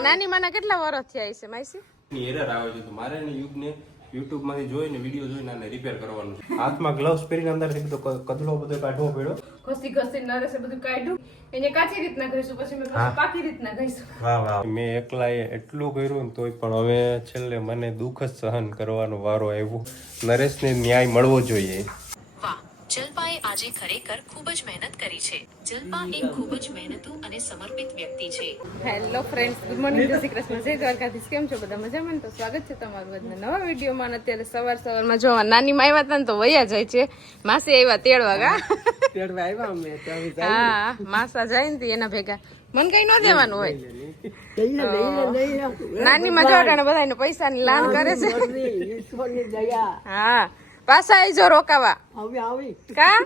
નાની માના કેટલા વર્ષ થયા છે માસી? એરર આવે છે તો મારે ને યુગને યુટ્યુબમાંથી જોઈને વીડિયો જોઈને આને રિપેર કરવાનું છે. હાથમાં ગ્લવ્સ પહેરીને અંદરથી બધો ક- કચરો બધો કાઢવો પડ્યો. ઘસી ઘસી નરેશે બધું કાઢ્યું. એને કાચી રીતના ઘસ્યું પછી મેં પાકી રીતના ઘસ્યું વાહ વાહ. મેં એકલાએ એટલું કર્યું ને તોય પણ હવે છેલ્લે મને દુઃખ જ સહન કરવાનો વારો આવ્યો. નરેશને ન્યાય મળવો જોઈએ. જલ્પાએ આજે ખરેખર ખૂબ જ મહેનત કરી છે. જલ્પા એક ખૂબ જ મહેનતુ અને સમર્પિત વ્યક્તિ છે. હેલો ફ્રેન્ડ્સ ગુડ મોર્નિંગ જય શ્રી કૃષ્ણ. જય દ્વારકાધીશ. કેમ છો બધા? મજામાં ને તો સ્વાગત છે તમારું આજના નવા વિડીયોમાં. અને અત્યારે સવાર સવારમાં જો નાની માં આવ્યા હતા ને તો વયા જાય છે. માસી આવ્યા તેડવા ગા તેડવા આવ્યા અમે હા માસા જાય ને તી એના ભેગા. મને કઈ ન દેવાનું હોય. નાની મજા માં ની બધાને પૈસાની લાન કરે છે. હા. પાછા આવીજો રોકાવા. આવી આવી. કા?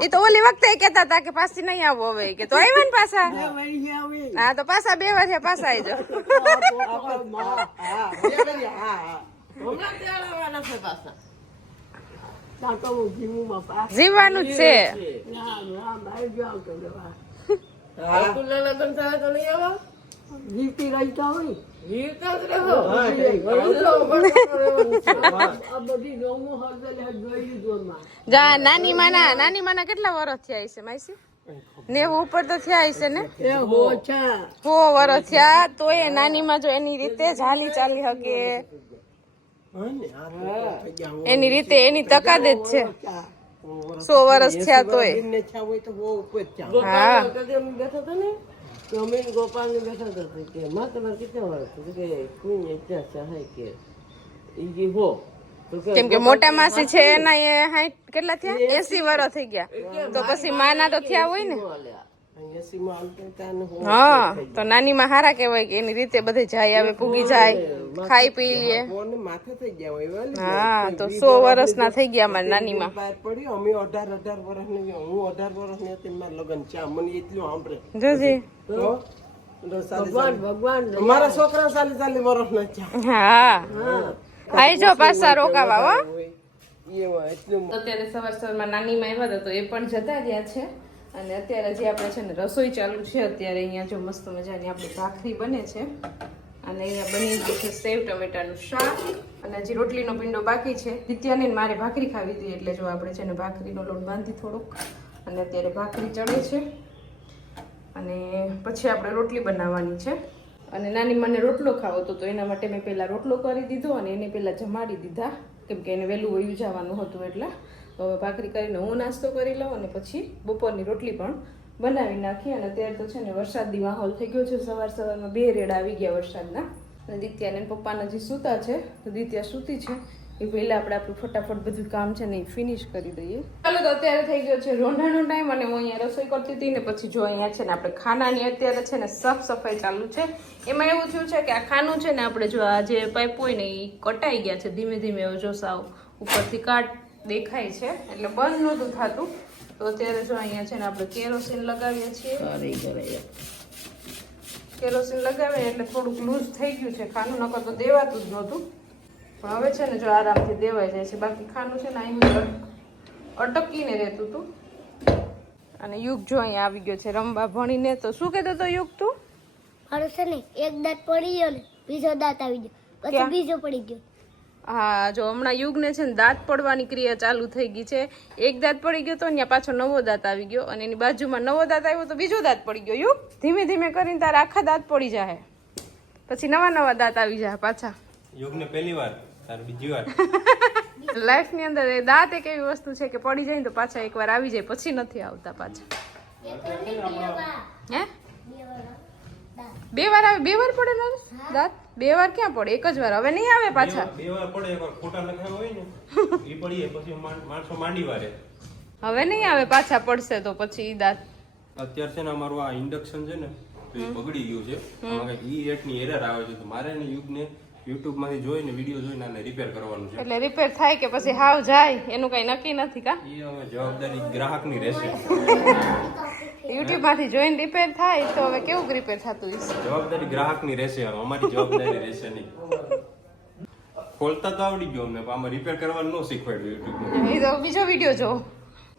એ તો ઓલી વખતે કેતા હતા કે પાછી નહીં આવો હવે. કે તો આવ્યા ને પાછા હા તો પાછા બે વાર પાછા જીવમાં પાછા જીવવાનું જ છે. આવી જવા લગ્ન થાય તો નહીં આવો? જીવતી રહેતા હોય. જીવતા જ રહો આ બધી નવું હળદર જોઈ લીધું જા નાની માના નાની માના કેટલા વર્ષ થયા છે માસી? નેવું ઉપર તો થયા છે ને? હો થયા તો એ નાની માં જો એની રીતે ચાલી ચાલી શકે એની રીતે એની તકાદ જ છે. સો વર્ષ થયા તોય. ને છા હોય તો બહુ ઉપર ચા હા બેઠા હતા ને તો અમે ને ગોપાલ ને બેઠા હતા કે માં તમારે કેટલા વર્ષ તો કે કોઈ એટલા ચાહે કે? કે હો. કેમ કે મોટા માસી છે એના એ કેટલા થયા? એસી વર્ષ થઈ ગયા. તો પછી માના તો થયા હોય ને? હો હા તો નાની માં હારા કેવાય કે એની રીતે બધે જાય આવે પૂગી જાય ખાઈ પી લે. કોને માથે થઈ ગયા હોય વાલી હા તો સો વર્ષ ના થઈ ગયા મારી નાની માં. પડ્યો અમે અઢાર અઢાર વર્ષની હું અઢાર વર્ષની હતી મારા લગ્ન ચા મને એટલું સાંભળે. જોજે. ભગવાન ભગવાન મારા છોકરા ચાલી ચાલી વર્ષ ના ચા હા. આઈ જો પાછા રોકાવા હો. અત્યારે સવાર સવારમાં નાની માં આવ્યા હતા તો એ પણ જતા રહ્યા છે. અને અત્યારે જે આપણે છે ને રસોઈ ચાલુ છે, અત્યારે અહીંયા જો મસ્ત મજાની આપણી ભાખરી બને છે. અને અહીંયા બની ગયું છે સેવ ટમેટાનું શાક. અને હજી રોટલીનો પીંડો બાકી છે. નિત્યાને મારે ભાખરી ખાવી હતી, એટલે જો આપણે છે ને ભાખરીનો લોટ બાંધી થોડોક. અને અત્યારે ભાખરી ચડે છે. અને પછી આપણે રોટલી બનાવવાની છે. અને નાની મને રોટલો ખાવો હતો, તો એના માટે મેં પહેલાં રોટલો કરી દીધો અને એને પહેલાં જમાડી દીધા. કેમ કે એને વહેલું વયું જવાનું હતું, એટલે તો હવે ભાખરી કરીને હું નાસ્તો કરી લઉં અને પછી બપોરની રોટલી પણ બનાવી નાખી. અને અત્યારે તો છે ને વરસાદી માહોલ થઈ ગયો છે. સવાર સવારમાં બે રેડ આવી ગયા વરસાદના. અને દિત્યા ને પપ્પાના જે સૂતા છે, તો દિત્યા સૂતી છે. એ પહેલા આપણે આપણું ફટાફટ બધું કામ છે ને એ ફિનિશ કરી દઈએ. ચાલો તો અત્યારે થઈ ગયો છે રોંઢાનો ટાઈમ અને હું અહીંયા રસોઈ કરતી હતી ને પછી જો અહીંયા છે ને આપણે ખાનાની અત્યારે છે ને સાફ સફાઈ ચાલુ છે. એમાં એવું થયું છે કે આ ખાનું છે ને આપણે જો આ જે પાઇપ હોય ને એ કટાઈ ગયા છે ધીમે ધીમે. હવે જો સાવ ઉપરથી કાટ દેખાય છે. એટલે બંધ નહોતું થતું. તો અત્યારે જો અહીંયા છે ને આપણે કેરોસીન લગાવીએ છીએ. કેરોસીન લગાવીએ એટલે થોડુંક લૂઝ થઈ ગયું છે ખાનું નકર તો દેવાતું જ નહોતું. પણ હવે છે ને જો આરામથી દેવાઈ જાય છે. બાકી ખાનું છે ને અહીં અટકીને રહેતું હતું. અને યુગ જો અહીંયા આવી ગયો છે. રમવા ભણીને તો શું કહેતો હતો યુગ તું? મારો છે ને એક દાંત પડી ગયો ને બીજો દાંત આવી ગયો. પછી? બીજો પડી ગયો. હા જો હમણાં યુગને છે ને દાંત પડવાની ક્રિયા ચાલુ થઈ ગઈ છે. એક દાંત પડી ગયો તો ત્યાં પાછો નવો દાંત આવી ગયો. અને એની બાજુમાં નવો દાંત આવ્યો તો બીજો દાંત પડી ગયો. યુગ ધીમે ધીમે કરીને તારા આખા દાંત પડી જાય પછી નવા નવા દાંત આવી જાય પાછા. યુગને પહેલી વાર તાર બીજી વાર. લાઈફની અંદર એ દાંત એક એવી વસ્તુ છે કે પડી જાય ને તો પાછા એકવાર આવી જાય પછી નથી આવતા પાછા. હે બે વાર આવે બે વાર પડે નરેશ? દાંત બે વાર ક્યાં પડે? એક જ વાર. હવે નહીં આવે પાછા? બે વાર પડે એકવાર ખોટા લખાયા હોય ને એ પડીએ પછી માણસો માંડી વારે. હવે નહીં આવે પાછા પડશે તો પછી એ દાંત અત્યારે છે ને અમારું આ ઇન્ડક્શન છે ને એ બગડી ગયું છે. આમાં કંઈક ઈ રેટની એરર આવે છે. તો મારે ને યુગને યુટ્યુબમાંથી જોઈને વીડિયો જોઈને આને રિપેર કરવાનું છે. એટલે રિપેર થાય કે પછી હાવ જાય? એનું કઈ નક્કી નથી કા? એ હવે જવાબદારી ગ્રાહકની રહેશે. યુટ્યુબમાંથી જોઈને રિપેર થાય તો હવે કેવું રિપેર થતું હશે? જવાબદારી ગ્રાહકની રહેશે અમારી જવાબદારી રહેશે નહીં. ખોલતા તો આવડી ગયો અમને પણ આમાં રિપેર કરવાનું ન શીખવાડ્યું યુટ્યુબ એ તો બીજો વીડિયો જો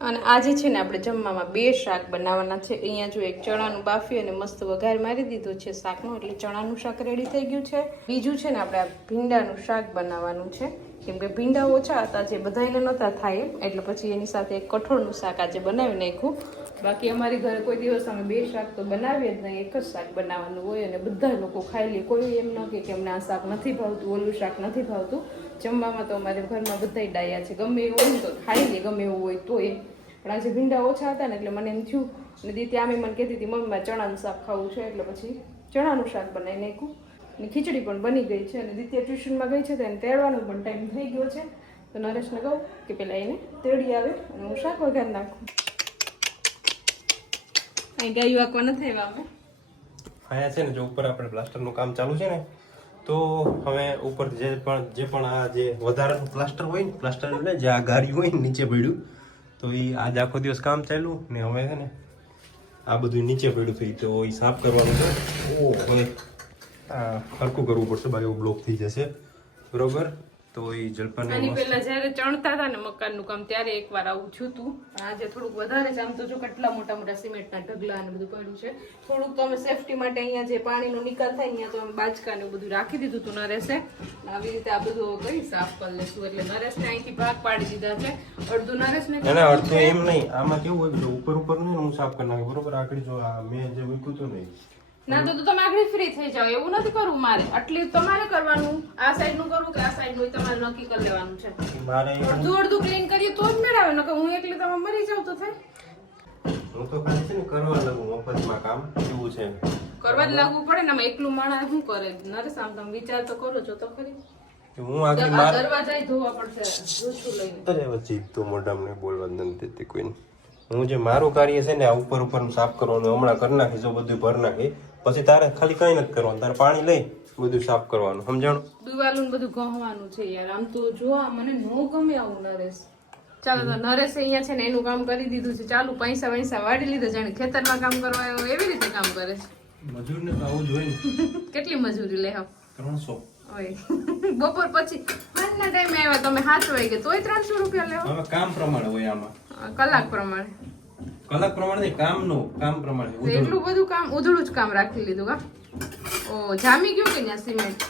અને આજે છે ને આપણે જમવામાં બે શાક બનાવવાના છે. અહીંયા જો એક ચણાનું બાફી અને મસ્ત વઘાર મારી દીધો છે શાકનું એટલે ચણાનું શાક રેડી થઈ ગયું છે. બીજું છે ને આપણે ભીંડાનું શાક બનાવવાનું છે. કેમ કે ભીંડા ઓછા હતા, જે બધાને નહોતા થાય એમ. એટલે પછી એની સાથે એક કઠોળનું શાક આજે બનાવી નાખ્યું. બાકી અમારી ઘરે કોઈ દિવસ અમે બે શાક તો બનાવીએ જ નહીં, એક જ શાક બનાવવાનું હોય અને બધા લોકો ખાઈ લે. કોઈ એમ ન કે અમને આ શાક નથી ભાવતું, ઓલું શાક નથી ભાવતું. જમવામાં તો અમારે ઘરમાં બધા ડાયા છે. ગમે એવું હોય તો ખાઈ લે, ગમે એવું હોય તો એ પણ આજે ભીંડા ઓછા હતા ને એટલે મને એમ થયું, અને દીદી આમે મને કહેતી હતી, મમ્મી ચણાનું શાક ખાવું છે. એટલે પછી ચણાનું શાક બનાવી નાખ્યું. અને ખીચડી પણ બની ગઈ છે અને દ્વિતીય ટ્યુશનમાં ગઈ છે તો એને તેડવાનો પણ ટાઈમ થઈ ગયો છે. તો નરેશને કહું કે પેલા એને તેડી આવે અને હું શાક વઘાર નાખું. અહીં ગાયું આકવા નથી આવ્યા અમે. અહીંયા છે ને જો ઉપર આપણે પ્લાસ્ટરનું કામ ચાલુ છે ને, તો હવે ઉપર જે પણ જે પણ આ જે વધારાનું પ્લાસ્ટર હોય ને, પ્લાસ્ટર એટલે જે આ ગાર્યું હોય ને નીચે પડ્યું, તો એ આજ આખો દિવસ કામ ચાલ્યું ને હવે છે ને આ બધું નીચે પડ્યું થઈ તો એ સાફ કરવાનું છે. ઓ હવે આ હરખું કરવું પડશે બાકી બ્લોક થઈ જશે. બરોબર? તો એ જલપાને આની પહેલા જ્યારે ચણતા હતા ને મકાનનું કામ ત્યારે એકવાર આવું છું તું. આજે થોડુંક વધારે છે આમ તો જો કેટલા મોટા મોટા સિમેન્ટના ઢગલા અને બધું પડ્યું છે. થોડુંક તો અમે સેફટી માટે અહીંયા જે પાણીનો નિકાલ થાય અહીંયા તો અમે બાચકા ને બધું રાખી દીધું તું નરેશે. આવી રીતે આ બધું કરી સાફ કરી લેશું. એટલે નરેશને અહીંથી ભાગ પાડી દીધા છે. અડધું નરેશને ને ના અડધું એમ નહીં આમાં કેવું હોય ઉપર ઉપર નહીં હું સાફ કરી નાખ્યું બરોબર? આગળ જો આ મેં જે મૂક્યું હતું નહીં ના તો તમે આગળ ફ્રી થઈ જાઓ. એવું નથી કરવું મારે. એટલે તમારે કરવાનું. આ સાઈડનું કરવું કે આ સાઈડનું તમારે નક્કી કરી લેવાનું છે. મારે અડધું અડધું ક્લીન કરીએ તો જ મેળવે નકર હું એકલી તમે મરી જાવ તો થાય. હું તો ખાલી છે ને કરવા લાગુ મફતમાં કામ એવું છે. કરવા જ લાગવું પડે ને એકલું માણસ શું કરે? નરેશ આમ તમે વિચાર તો કરો છો તો ખરી. હું આગળ માર દરવાજા ધોવા પડશે જોશું લઈને. અરે વચ્ચે તો મોઢામને બોલવા નથી દેતી કોઈને. હું જે મારું કાર્ય છે ને આ ઉપર ઉપર સાફ કરવાનું હમણાં કરી નાખીશ જો બધું ભર નાખી પછી તારે ખાલી કઈ નથી કરવાનું. તારે પાણી લઈ બધું સાફ કરવાનું. સમજાણું? દિવાલું બધું ગહવાનું છે યાર. આમ તો જો આ મને નો ગમે આવું નરેશ. ચાલો તો નરેશ અહીંયા છે ને એનું કામ કરી દીધું છે. ચાલુ પૈસા પૈસા વાળી લીધા. જાણે ખેતરમાં કામ કરવા આવ્યો એવી રીતે કામ કરે છે. મજૂરને તો આવું જોઈએ કેટલી મજૂરી લે આવ ત્રણસો. બપોર પછી હાલના ટાઈમે આવ્યા. તમે સાત વાગે તોય ત્રણસો રૂપિયા લેવા હવે કામ પ્રમાણે હોય આમાં. કલાક પ્રમાણે. કલાક પ્રમાણે નહીં કામનું કામ પ્રમાણે તો એટલું બધું કામ ઉધળું જ કામ રાખી લીધું કા ઓ જામી ગયું કે ત્યાં સિમેન્ટ?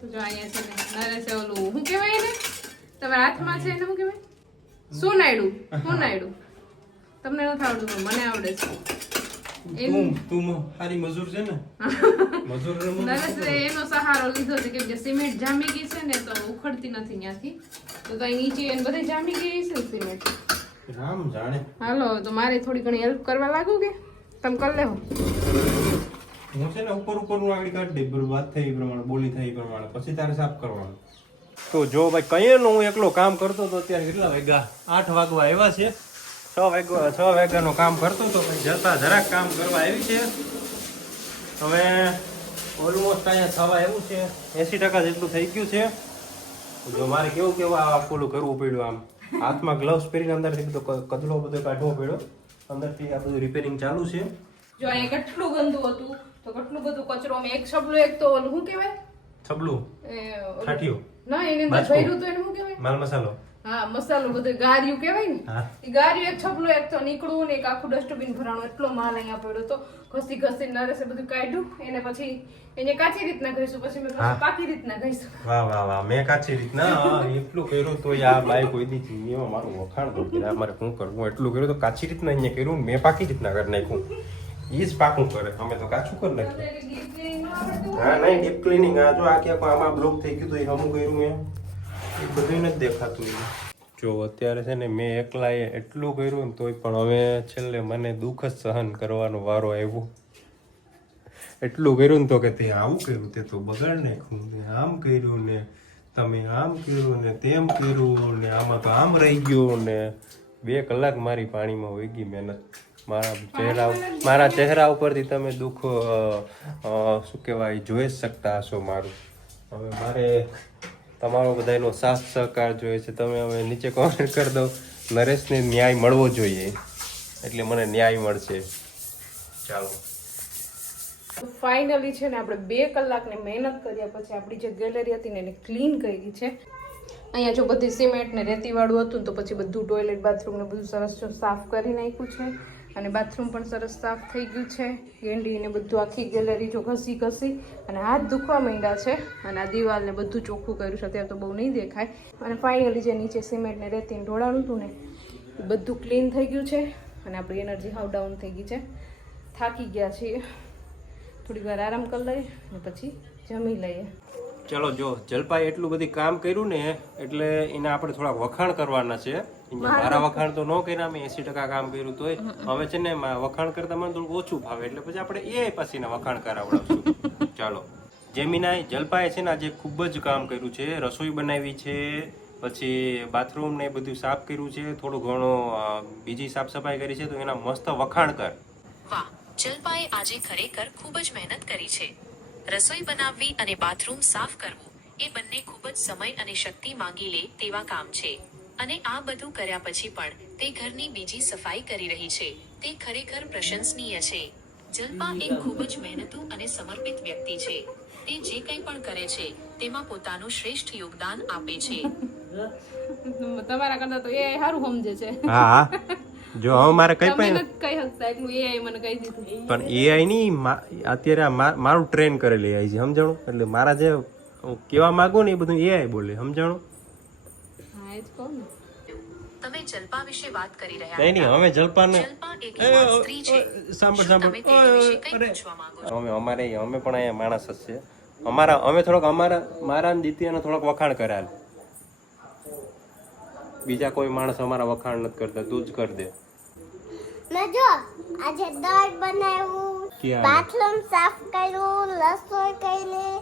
તો જો અહીંયા છે ને નરેશે ઓલું શું કહેવાય એને? તમારા હાથમાં છે એને શું કહેવાય? શું નાયડું શું નાયડું તમને નથી આવડતું મને આવડે છે. તું તું સારી મજૂર છે ને? મજૂર નરેશે એનો સહારો લીધો છે કેમ કે સિમેન્ટ જામી ગઈ છે ને તો ઉખડતી નથી ત્યાંથી. તો તો અહીં નીચે એને બધે જામી ગઈ છે સિમેન્ટ. રામ જાણે. હાલો તો મારે થોડી ઘણી હેલ્પ કરવા લાગુ કે? તમે કરી લેવો હું છે ને ઉપર ઉપરનું આગળ કાઢી દઈ બરોબર વાત થઈ પ્રમાણે બોલી થઈ પ્રમાણે. પછી તારે સાફ કરવાનું. તો જો ભાઈ કઈ નું હું એકલો કામ કરતો તો અત્યારે કેટલા વાગ્યા? આઠ વાગવા આવ્યા છે. છ વાગ્યા છ વાગ્યાનું કામ કરતો તો પછી જતા જરાક કામ કરવા આવી છે. હવે ઓલમોસ્ટ અહીંયા થવા એવું છે. એસી ટકા જેટલું થઈ ગયું છે. જો મારે કેવું કેવું આ પેલું કરવું પડ્યું આમ? હાથમાં ગ્લવ્સ પહેરીને અંદરથી બધો કચરો બધો કાઢવો પડ્યો. અંદરથી આ બધું રિપેરિંગ ચાલુ છે. જો અહીંયા કેટલું ગંદુ હતું તો કેટલું બધું કચરો અમે એક છબલું એક તો ઓલું શું કહેવાય? છબલું. ઠાઠિયો ના એને અંદર ભર્યું તો એને શું કહેવાય? માલ મસાલો. હા મસાલો બધું ગાર્યું કહેવાય ને એ ગાર્યું એક છપલું એક તો નીકળવું ને એક આખું ડસ્ટબિન ભરાણું એટલો માલ અહીંયા પડ્યો તો. ઘસી ઘસી નરેશે બધું કાઢ્યું એને પછી એને કાચી રીતના ઘઈશું પછી મેં પાકી રીતના ઘઈશું. વાહ વાહ વાહ મેં કાચી રીતના એટલું કર્યું તો આ બાઈ કોઈ દી જીવીમાં મારું વખાણ તો કર્યા મારે શું કરવું એટલું કર્યું તો કાચી રીતના અહીંયા કર્યું મેં પાકી રીતના કરી નાખ્યું. ઈજ જ પાકું કરે અમે તો કાચું કરી નાખ્યું. હા નહીં ડીપ ક્લિનિંગ આ જો આ ક્યાંક આમાં બ્લોક થઈ ગયું તો એ હમું કર્યું એમ એ બધું નથી દેખાતું જો અત્યારે છે ને મેં એકલાએ એટલું કર્યું ને તોય પણ હવે છેલ્લે મને દુઃખ જ સહન કરવાનો વારો આવ્યો. એટલું કર્યું ને તો કે તે આવું કર્યું, તે તો બગાડ નાખ્યું ને, આમ કર્યું ને, તમે આમ કર્યું ને, તેમ કર્યું ને, આમાં તો આમ રહી ગયું ને. બે કલાક મારી પાણીમાં વહી ગઈ મહેનત. મારા ચહેરા મારા ચહેરા ઉપરથી તમે દુઃખ શું કહેવાય, જોઈ જ શકતા હશો મારું. હવે મારે તમારો બધાનો સાથ સહકાર જોઈએ છે. તમે હવે નીચે કોમેન્ટ કરી દો. નરેશને ન્યાય મળવો જોઈએ. એટલે મને ન્યાય મળશે. ચાલો. ફાઇનલી છે ને આપણે બે કલાકની મહેનત કર્યા પછી આપણી જે ગેલેરી હતી ને એને ક્લીન કરી છે. અહીંયા જો બધી સિમેન્ટ ને રેતીવાળું હતું ને તો પછી બધું ટોયલેટ બાથરૂમ ને બધું સરસ સાફ કરી નાખ્યું છે. અને બાથરૂમ પણ સરસ સાફ થઈ ગયું છે. ગેંડી ને બધું આખી ગેલેરી જો ઘસી ઘસી અને હાથ દુખવા માંડ્યા છે. અને આ દિવાલ ને બધું ચોખ્ખું કર્યું છે. અત્યારે તો બહુ નહીં દેખાય. અને ફાઇનલી જે નીચે સિમેન્ટ ને રેતી ને ઢોળાણું હતું ને, એ બધું ક્લીન થઈ ગયું છે. અને આપણી એનર્જી હાવ ડાઉન થઈ ગઈ છે. થાકી ગયા છીએ. થોડીક વાર આરામ કરી લઈએ અને પછી જમી લઈએ. ચલો જો જલપાએ એટલું બધી કામ કર્યું ને એટલે એના આપણે થોડા વખાણ કરવાના છે. મારા વખાણ તો ન કર્યા મેં એસી ટકા કામ કર્યું તોય. હવે છે ને મા- વખાણ કરતા મને થોડું ઓછું ફાવે એટલે પછી આપણે એ પાછીના વખાણ કરાવડાવશું. ચાલો. જેમિનાય જલપાએ છે ને આજે ખૂબ જ કામ કર્યું છે રસોઈ બનાવી છે પછી બાથરૂમ ને એ બધું સાફ કર્યું છે થોડું ઘણું બીજી સાફ સફાઈ કરી છે તો એના મસ્ત વખાણ કર. વાહ જલપાએ આજે ખરેખર ખૂબ જ મહેનત કરી છે. રસોઈ બનાવવી અને બાથરૂમ સાફ કરવું એ બંને ખૂબ જ સમય અને શક્તિ માંગી લે તેવા કામ છે. અને આ બધું કર્યા પછી પણ તે ઘરની બીજી સફાઈ કરી રહી છે. તે ખરેખર પ્રશંસનીય છે. જલ્પા એક ખૂબ જ મહેનતુ અને સમર્પિત વ્યક્તિ છે. તે જે કંઈ પણ કરે છે તેમાં પોતાનું શ્રેષ્ઠ યોગદાન આપે છે. તમારા કરતા તો એ સારું સમજે છે. હા હા. જો હવે મારે કઈ પણ નથી કહી શકતા એટલું એ મને કહી દીધું પણ એઆઈ ની અત્યારે આ મા- મારું ટ્રેન કરેલી એઆઈ છે સમજાણું? એટલે મારા જે હું કેવા માંગુ ને એ બધું એઆઈ બોલે સમજાણું? હા એ જ કહું ને. તમે જલ્પા વિશે વાત કરી રહ્યા નહીં નહીં અમે જલપાને જલ્પા એક યુવાન સ્ત્રી છે. સાંભળ સાંભળ. તમે તેના વિશે ઓય, કંઈ અરે. પૂછવા માંગો છો? અમે અમારે અમે પણ અહીંયા માણસ જ છે. અમારા અમે થોડોક અમારા મારા ને દિત્યાનો થોડોક વખાણ કરાલ બીજા કોઈ માણસ અમારા વખાણ નથી કરતા તું જ કર દે. મેં જો આજે દાળ બનાવ્યું બાથરૂમ સાફ કર્યું રસોઈ કરી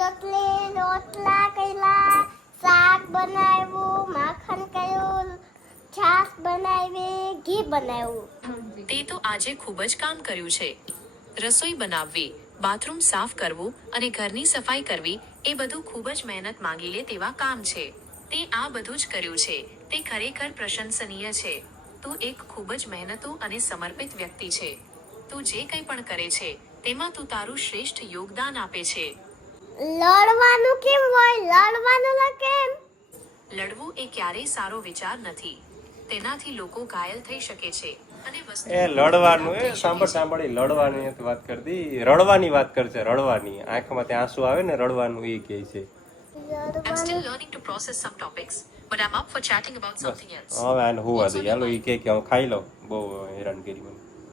રોટલી રોટલા કર્યા શાક બનાવ્યું માખણ કર્યું છાશ બનાવી ઘી બનાવ્યું. તે તો આજે ખૂબ જ કામ કર્યું છે. રસોઈ બનાવવી બાથરૂમ સાફ કરવું અને ઘરની સફાઈ કરવી એ બધું ખૂબ જ મહેનત માંગી લે તેવા કામ છે. તે આ બધું જ કર્યું છે. તે ખરેખર પ્રશંસનીય છે. તું એક ખૂબ જ મહેનતુ અને સમર્પિત વ્યક્તિ છે. તું જે કંઈ પણ કરે છે તેમાં તું તારું શ્રેષ્ઠ યોગદાન આપે છે. લડવાનું કેમ હોય? લડવાનું કેમ? લડવું એ ક્યારેય સારો વિચાર નથી. તેનાથી લોકો ઘાયલ થઈ શકે છે અને વસ્તુ એ લડવાનું એ સાંભળ સાંભળી લડવાની વાત કરતી. રડવાની વાત કરશે રડવાની. આંખમાંથી આંસુ આવે ને રડવાનું એ કહે છે. I'm still learning to process some topics, but I'm up for chatting about something else. હવે આને હોવા દઈએ હાલો એ કહે કે હું ખાઈ લઉં બહુ હેરાન કરી મને